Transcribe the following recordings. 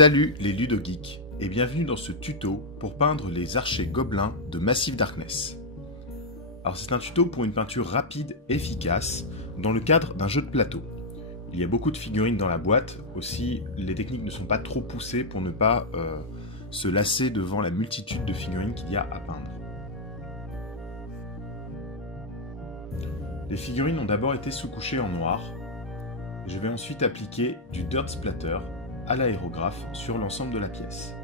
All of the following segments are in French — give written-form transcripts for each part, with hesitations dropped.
Salut les ludogeeks et bienvenue dans ce tuto pour peindre les archers gobelins de Massive Darkness. Alors c'est un tuto pour une peinture rapide et efficace dans le cadre d'un jeu de plateau. Il y a beaucoup de figurines dans la boîte, aussi les techniques ne sont pas trop poussées pour ne pas se lasser devant la multitude de figurines qu'il y a à peindre. Les figurines ont d'abord été sous-couchées en noir. Je vais ensuite appliquer du dirt splatter à l'aérographe sur l'ensemble de la pièce.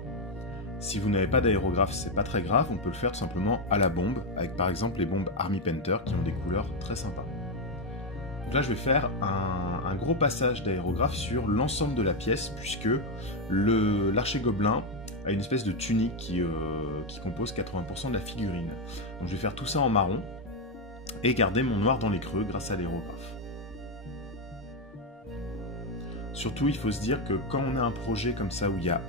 Si vous n'avez pas d'aérographe, c'est pas très grave, on peut le faire tout simplement à la bombe, avec par exemple les bombes Army Painter qui ont des couleurs très sympas. Donc là je vais faire un gros passage d'aérographe sur l'ensemble de la pièce, puisque l'archer gobelin a une espèce de tunique qui compose 80% de la figurine. Donc je vais faire tout ça en marron, et garder mon noir dans les creux grâce à l'aérographe. Surtout, il faut se dire que quand on a un projet comme ça où il y a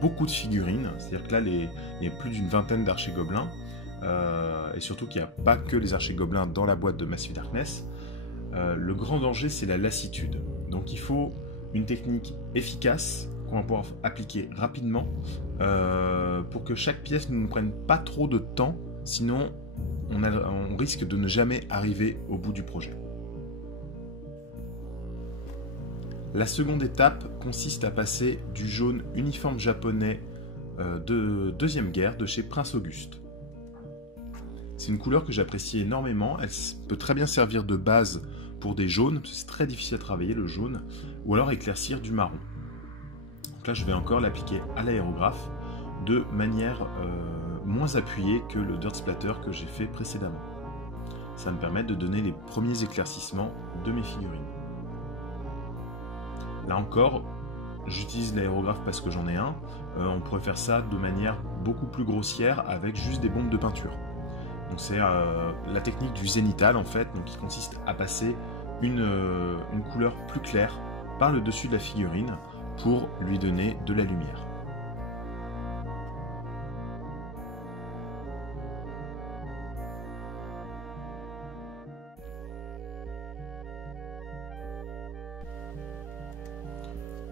beaucoup de figurines, c'est-à-dire que là, il y a plus d'une vingtaine d'archers gobelins, et surtout qu'il n'y a pas que les archers gobelins dans la boîte de Massive Darkness, le grand danger, c'est la lassitude. Donc il faut une technique efficace qu'on va pouvoir appliquer rapidement pour que chaque pièce ne nous prenne pas trop de temps, sinon on risque de ne jamais arriver au bout du projet. La seconde étape consiste à passer du jaune uniforme japonais de Deuxième Guerre de chez Prince Auguste. C'est une couleur que j'apprécie énormément, elle peut très bien servir de base pour des jaunes, parce que c'est très difficile à travailler le jaune, ou alors éclaircir du marron. Donc là je vais encore l'appliquer à l'aérographe de manière moins appuyée que le dirt splatter que j'ai fait précédemment. Ça va me permettre de donner les premiers éclaircissements de mes figurines. Là encore, j'utilise l'aérographe parce que j'en ai un. On pourrait faire ça de manière beaucoup plus grossière avec juste des bombes de peinture. Donc c'est la technique du zénithal en fait, donc qui consiste à passer une couleur plus claire par le dessus de la figurine pour lui donner de la lumière.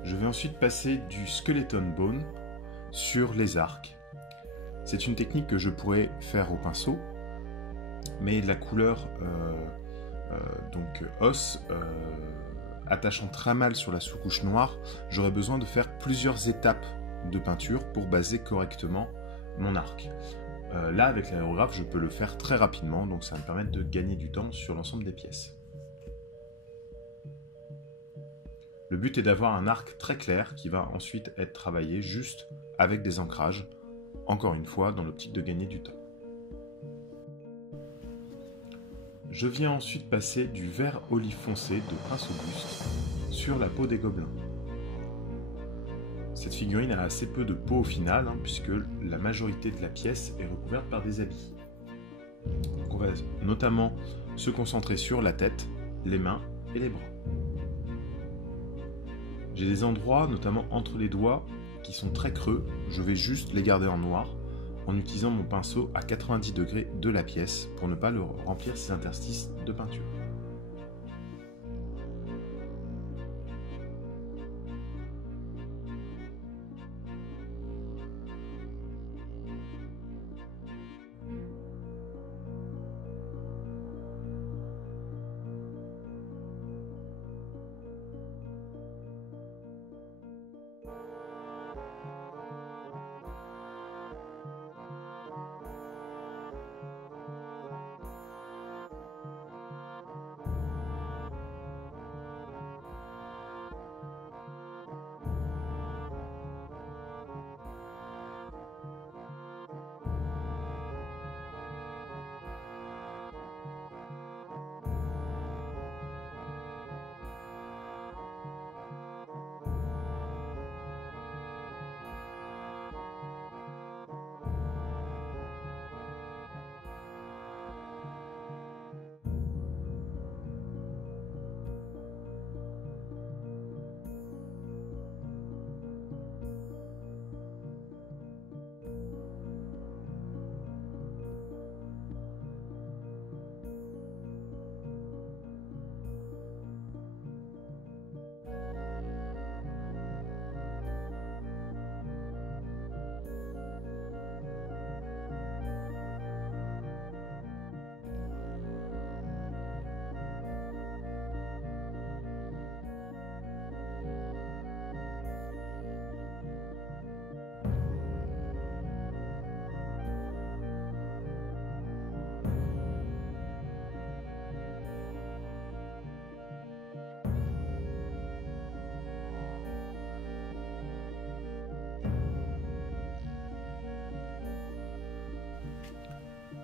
Je vais ensuite passer du skeleton bone sur les arcs. C'est une technique que je pourrais faire au pinceau, mais la couleur donc os attachant très mal sur la sous-couche noire, j'aurais besoin de faire plusieurs étapes de peinture pour baser correctement mon arc. Là, avec l'aérographe, je peux le faire très rapidement, donc ça va me permettre de gagner du temps sur l'ensemble des pièces. Le but est d'avoir un arc très clair qui va ensuite être travaillé juste avec des ancrages, encore une fois dans l'optique de gagner du temps. Je viens ensuite passer du vert olive foncé de Prince Auguste sur la peau des gobelins. Cette figurine a assez peu de peau au final, puisque la majorité de la pièce est recouverte par des habits. Donc on va notamment se concentrer sur la tête, les mains et les bras. J'ai des endroits, notamment entre les doigts, qui sont très creux. Je vais juste les garder en noir en utilisant mon pinceau à 90 degrés de la pièce pour ne pas le remplir ces interstices de peinture.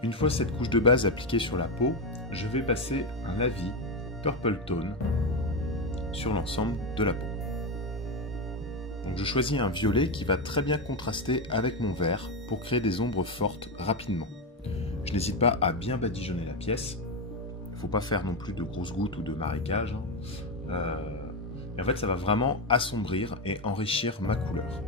Une fois cette couche de base appliquée sur la peau, je vais passer un lavis Purple Tone sur l'ensemble de la peau. Donc je choisis un violet qui va très bien contraster avec mon vert pour créer des ombres fortes rapidement. Je n'hésite pas à bien badigeonner la pièce. Il ne faut pas faire non plus de grosses gouttes ou de marécages. Et en fait, ça va vraiment assombrir et enrichir ma couleur.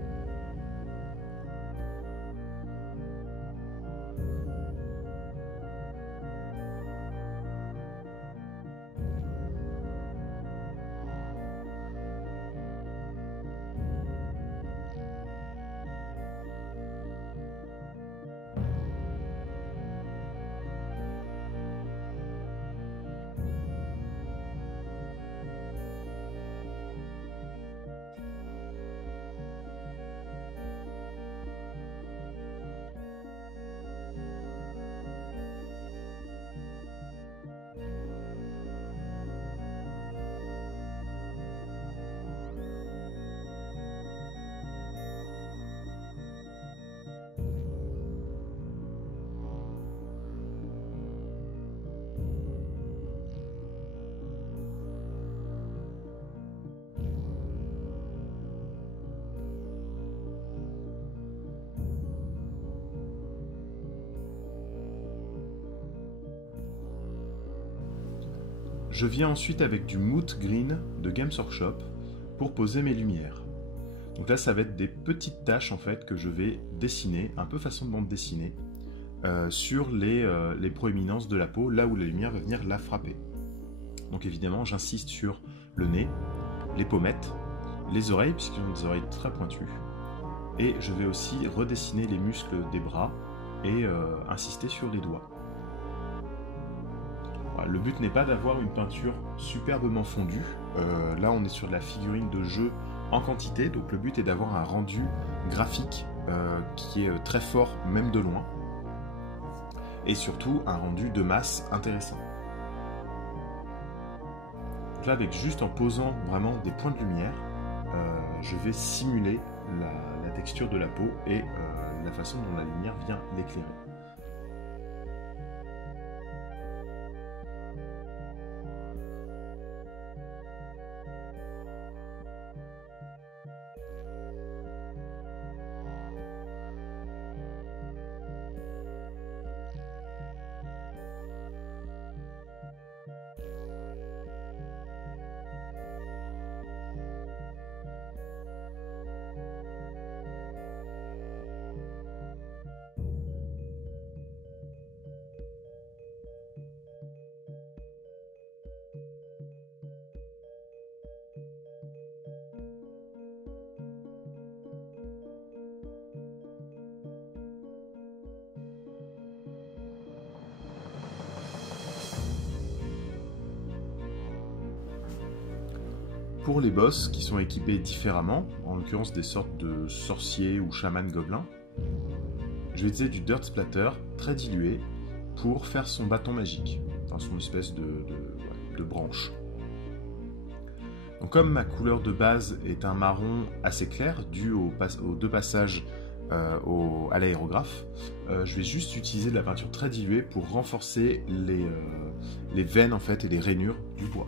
Je viens ensuite avec du Mood Green de Games Workshop pour poser mes lumières. Donc là, ça va être des petites taches en fait que je vais dessiner, un peu façon de bande dessinée, sur les proéminences de la peau, là où la lumière va venir la frapper. Donc évidemment, j'insiste sur le nez, les pommettes, les oreilles, puisqu'ils ont des oreilles très pointues, et je vais aussi redessiner les muscles des bras et insister sur les doigts. Le but n'est pas d'avoir une peinture superbement fondue. Là, on est sur de la figurine de jeu en quantité, donc le but est d'avoir un rendu graphique qui est très fort, même de loin, et surtout un rendu de masse intéressant. Donc là, avec juste en posant vraiment des points de lumière, je vais simuler la texture de la peau et la façon dont la lumière vient l'éclairer. Pour les boss qui sont équipés différemment, en l'occurrence des sortes de sorciers ou chamans gobelins, je vais utiliser du dirt splatter très dilué pour faire son bâton magique, enfin son espèce de branche. Donc comme ma couleur de base est un marron assez clair dû aux deux passages à l'aérographe, je vais juste utiliser de la peinture très diluée pour renforcer les veines en fait, et les rainures du bois.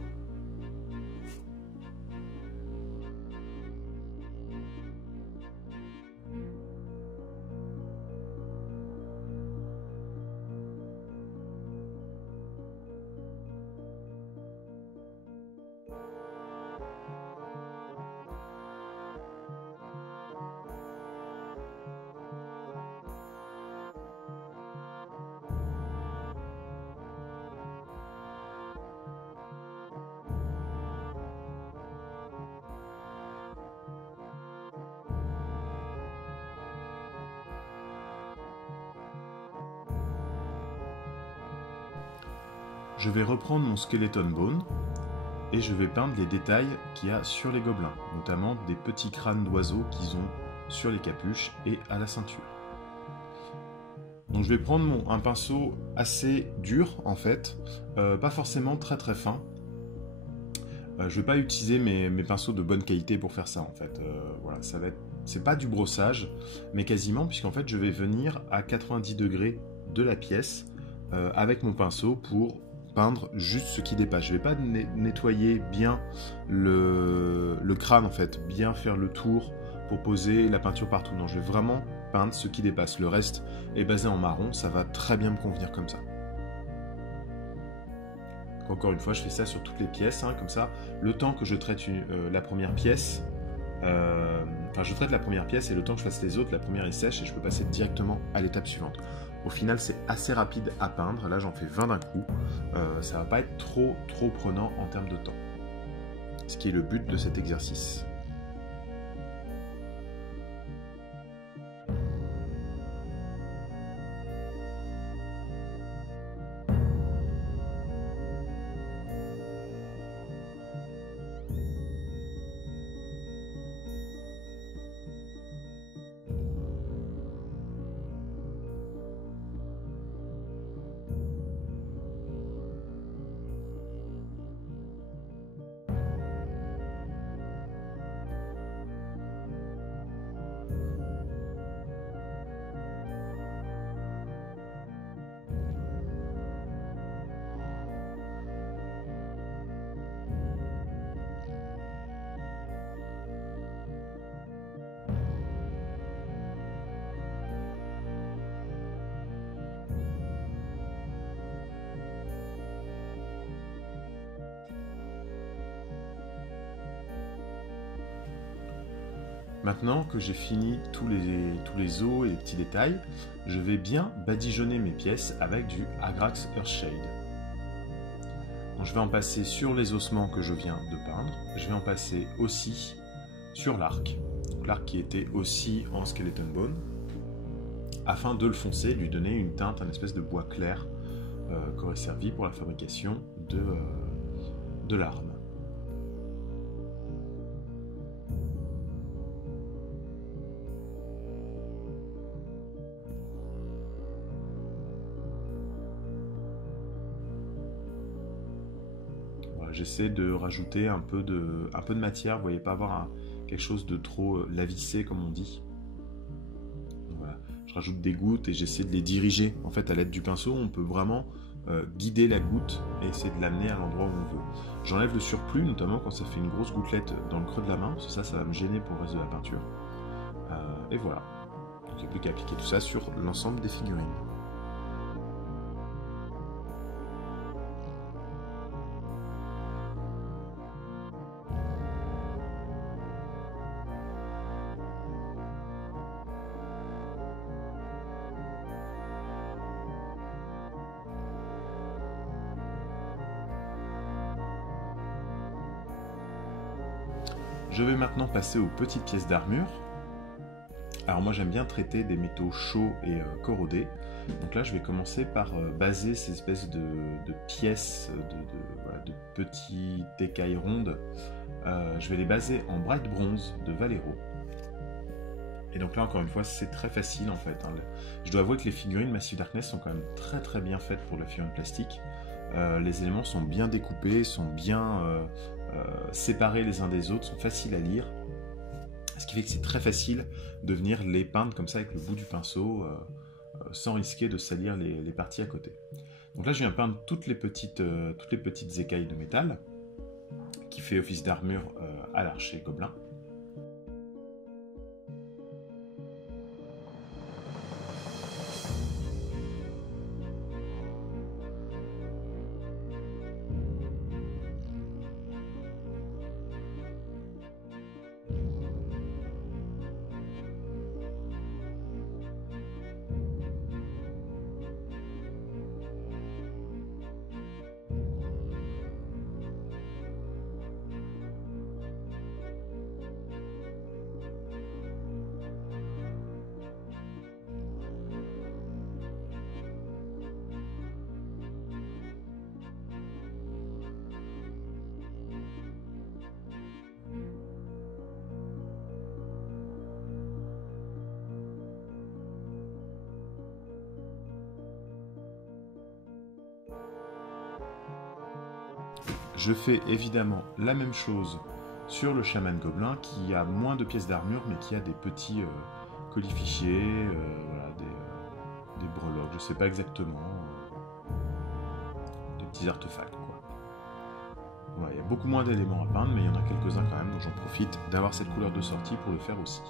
Je vais reprendre mon Skeleton Bone et je vais peindre les détails qu'il y a sur les gobelins, notamment des petits crânes d'oiseaux qu'ils ont sur les capuches et à la ceinture. Donc je vais prendre un pinceau assez dur en fait, pas forcément très très fin. Je ne vais pas utiliser mes pinceaux de bonne qualité pour faire ça en fait. Voilà, c'est pas du brossage, mais quasiment, puisqu'en fait je vais venir à 90 degrés de la pièce avec mon pinceau pour peindre juste ce qui dépasse. Je ne vais pas nettoyer bien le crâne en fait, bien faire le tour pour poser la peinture partout. Non, je vais vraiment peindre ce qui dépasse. Le reste est basé en marron, ça va très bien me convenir comme ça. Encore une fois, je fais ça sur toutes les pièces, hein, comme ça, le temps que je traite la première pièce, je traite la première pièce et le temps que je fasse les autres, la première est sèche et je peux passer directement à l'étape suivante. Au final, c'est assez rapide à peindre. Là, j'en fais 20 d'un coup. Ça va pas être trop prenant en termes de temps. Ce qui est le but de cet exercice. Maintenant que j'ai fini tous les os et les petits détails, je vais bien badigeonner mes pièces avec du Agrax Earthshade. Donc je vais en passer sur les ossements que je viens de peindre, je vais en passer aussi sur l'arc, l'arc qui était aussi en skeleton bone, afin de le foncer, lui donner une teinte, un espèce de bois clair qui aurait servi pour la fabrication de l'arme. J'essaie de rajouter un peu de matière, vous voyez, pas avoir quelque chose de trop lavissé comme on dit. Voilà. Je rajoute des gouttes et j'essaie de les diriger. En fait, à l'aide du pinceau, on peut vraiment guider la goutte et essayer de l'amener à l'endroit où on veut. J'enlève le surplus, notamment quand ça fait une grosse gouttelette dans le creux de la main, parce que ça va me gêner pour le reste de la peinture. Et voilà. Donc il n'y a plus qu'à appliquer tout ça sur l'ensemble des figurines. Je vais maintenant passer aux petites pièces d'armure. Alors moi j'aime bien traiter des métaux chauds et corrodés. Donc là je vais commencer par baser ces espèces de pièces, de petites écailles rondes. Je vais les baser en bright bronze de Vallejo. Et donc là encore une fois c'est très facile en fait. Je dois avouer que les figurines Massive Darkness sont quand même très bien faites pour la figurine plastique. Les éléments sont bien découpés, sont bien séparés les uns des autres, sont faciles à lire. Ce qui fait que c'est très facile de venir les peindre comme ça avec le bout du pinceau sans risquer de salir les parties à côté. Donc là je viens peindre toutes les petites écailles de métal qui fait office d'armure à l'archer gobelin. Je fais évidemment la même chose sur le chaman gobelin qui a moins de pièces d'armure mais qui a des petits colifichiers, voilà, des breloques, je ne sais pas exactement. petits artefacts, quoi. Ouais, il y a beaucoup moins d'éléments à peindre, mais il y en a quelques-uns quand même, donc j'en profite d'avoir cette couleur de sortie pour le faire aussi.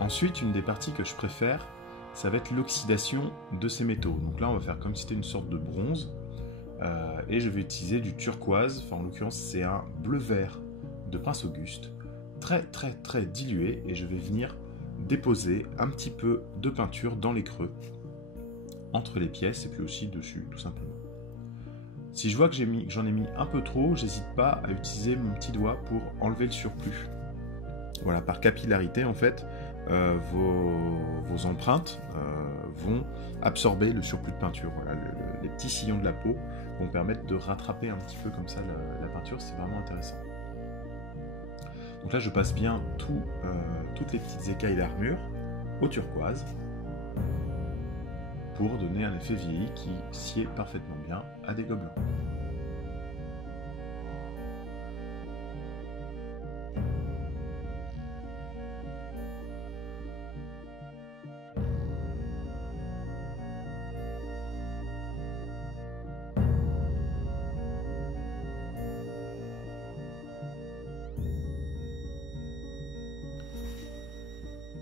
Ensuite, une des parties que je préfère, ça va être l'oxydation de ces métaux. Donc là, on va faire comme si c'était une sorte de bronze. Et je vais utiliser du turquoise, enfin en l'occurrence c'est un bleu-vert de Prince Auguste, très dilué, et je vais venir déposer un petit peu de peinture dans les creux, entre les pièces et puis aussi dessus, tout simplement. Si je vois que j'en ai mis un peu trop, j'hésite pas à utiliser mon petit doigt pour enlever le surplus. Voilà, par capillarité en fait, vos empreintes vont absorber le surplus de peinture. Voilà, les petits sillons de la peau vont permettre de rattraper un petit peu comme ça la peinture, c'est vraiment intéressant. Donc là je passe bien toutes les petites écailles d'armure au turquoise pour donner un effet vieilli qui sied parfaitement bien à des gobelins.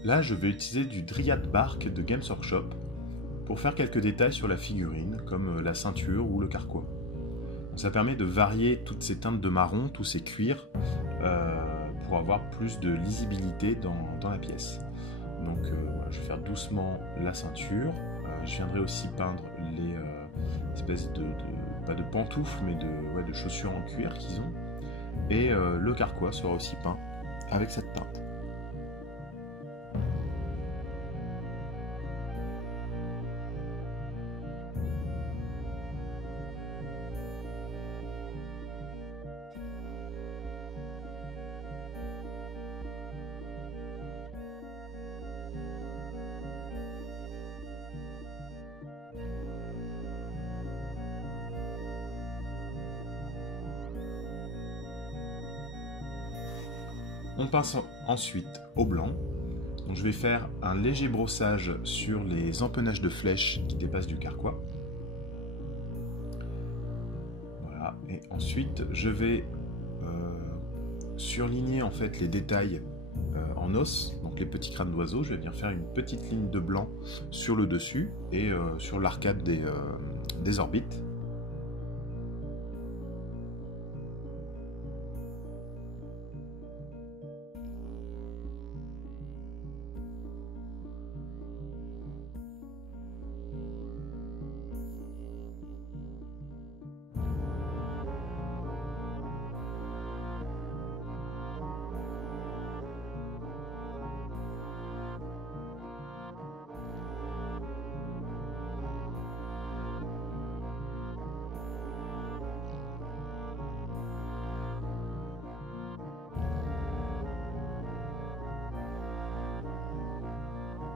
Là, je vais utiliser du Dryad Bark de Games Workshop pour faire quelques détails sur la figurine, comme la ceinture ou le carquois. Ça permet de varier toutes ces teintes de marron, tous ces cuirs, pour avoir plus de lisibilité dans la pièce. Donc voilà, je vais faire doucement la ceinture. Je viendrai aussi peindre les espèces pas de pantoufles, mais de chaussures en cuir qu'ils ont. Et le carquois sera aussi peint avec cette teinte. On passe ensuite au blanc. Donc je vais faire un léger brossage sur les empennages de flèches qui dépassent du carquois. Voilà. Et ensuite, je vais surligner en fait les détails en os, donc les petits crânes d'oiseaux. Je vais venir faire une petite ligne de blanc sur le dessus et sur l'arcade des orbites.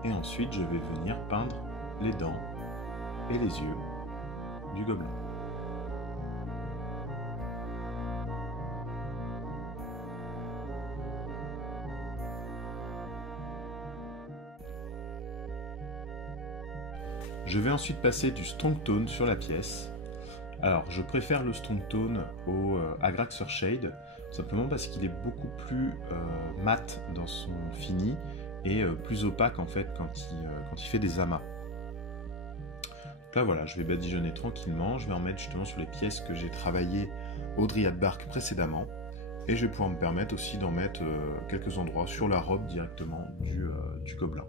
Et ensuite, je vais venir peindre les dents et les yeux du gobelin. Je vais ensuite passer du strong tone sur la pièce. Alors, je préfère le strong tone au Agrax Shade, simplement parce qu'il est beaucoup plus mat dans son fini et plus opaque en fait quand il fait des amas. Donc là voilà, je vais badigeonner tranquillement, je vais en mettre justement sur les pièces que j'ai travaillées au Dryad Bark précédemment, et je vais pouvoir me permettre aussi d'en mettre quelques endroits sur la robe directement du gobelin.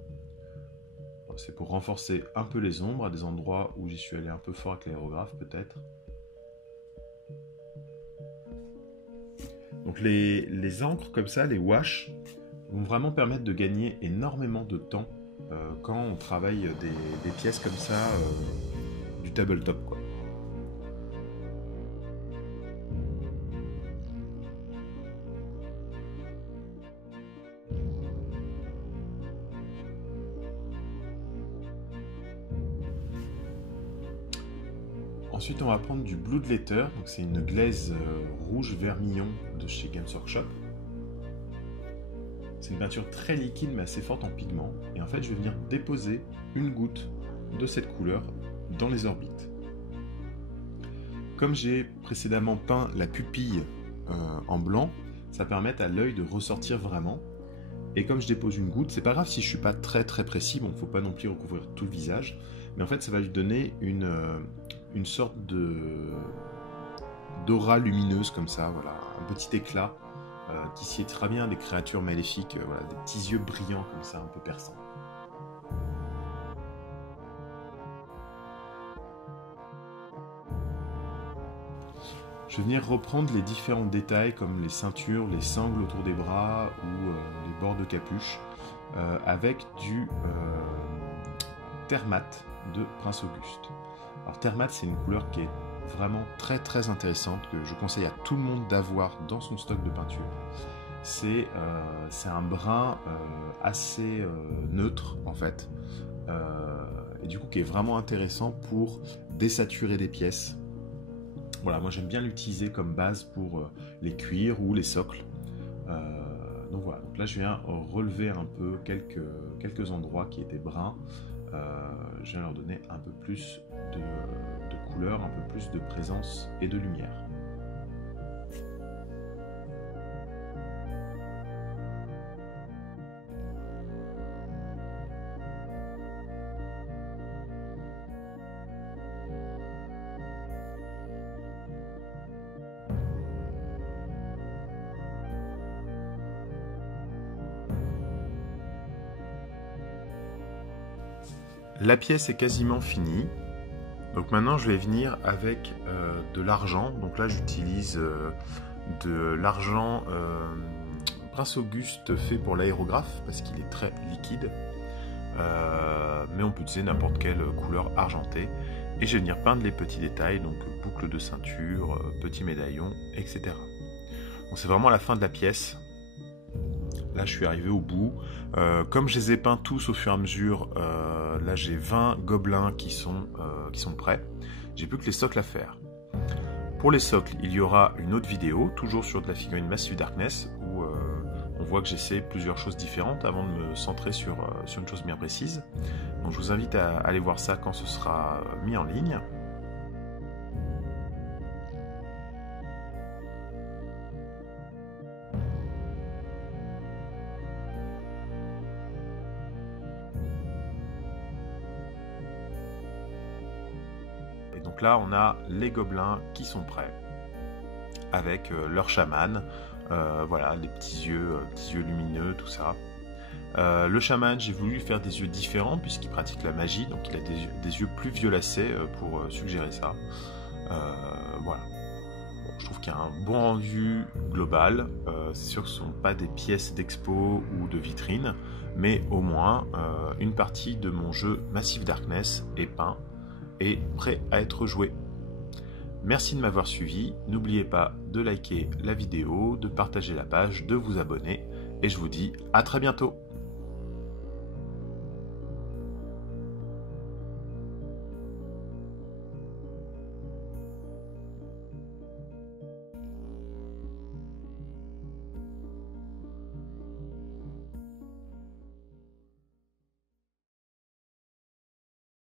C'est pour renforcer un peu les ombres à des endroits où j'y suis allé un peu fort avec l'aérographe peut-être. Donc les encres comme ça, les washes, vont vraiment permettre de gagner énormément de temps quand on travaille des pièces comme ça, du tabletop quoi. Ensuite, on va prendre du Blood Letter, donc c'est une glaise rouge vermillon de chez Games Workshop. C'est une peinture très liquide mais assez forte en pigment. Et en fait, je vais venir déposer une goutte de cette couleur dans les orbites. Comme j'ai précédemment peint la pupille en blanc, ça permet à l'œil de ressortir vraiment. Et comme je dépose une goutte, c'est pas grave si je suis pas très précis, bon, faut pas non plus recouvrir tout le visage, mais en fait ça va lui donner une sorte d'aura lumineuse comme ça, voilà, un petit éclat qui sied très bien des créatures maléfiques, voilà, des petits yeux brillants comme ça, un peu perçants. Je vais venir reprendre les différents détails comme les ceintures, les sangles autour des bras ou les bords de capuche avec du Termate de Prince Auguste. Alors Termate, c'est une couleur qui est vraiment très intéressante que je conseille à tout le monde d'avoir dans son stock de peinture. C'est un brun assez neutre en fait et du coup qui est vraiment intéressant pour désaturer des pièces. Voilà, moi j'aime bien l'utiliser comme base pour les cuirs ou les socles. Donc voilà, donc là je viens relever un peu quelques endroits qui étaient bruns. Je viens leur donner un peu plus de couleur, un peu plus de présence et de lumière. La pièce est quasiment finie, donc maintenant je vais venir avec de l'argent. Donc là j'utilise de l'argent Prince Auguste fait pour l'aérographe parce qu'il est très liquide, mais on peut utiliser n'importe quelle couleur argentée. Et je vais venir peindre les petits détails, donc boucle de ceinture, petits médaillons, etc. Donc c'est vraiment la fin de la pièce. Là, je suis arrivé au bout. Comme je les ai peints tous au fur et à mesure, là j'ai 20 gobelins qui sont prêts. J'ai plus que les socles à faire. Pour les socles, il y aura une autre vidéo, toujours sur de la figurine Massive Darkness, où on voit que j'essaie plusieurs choses différentes avant de me centrer sur une chose bien précise. Donc je vous invite à aller voir ça quand ce sera mis en ligne. Donc là, on a les gobelins qui sont prêts, avec leur chaman, voilà, les petits yeux lumineux, tout ça. Le chaman, j'ai voulu faire des yeux différents puisqu'il pratique la magie, donc il a des yeux plus violacés pour suggérer ça. Voilà. Bon, je trouve qu'il y a un bon rendu global. C'est sûr que ce ne sont pas des pièces d'expo ou de vitrine, mais au moins une partie de mon jeu Massive Darkness est peint et prêt à être joué. Merci de m'avoir suivi, n'oubliez pas de liker la vidéo, de partager la page, de vous abonner, et je vous dis à très bientôt.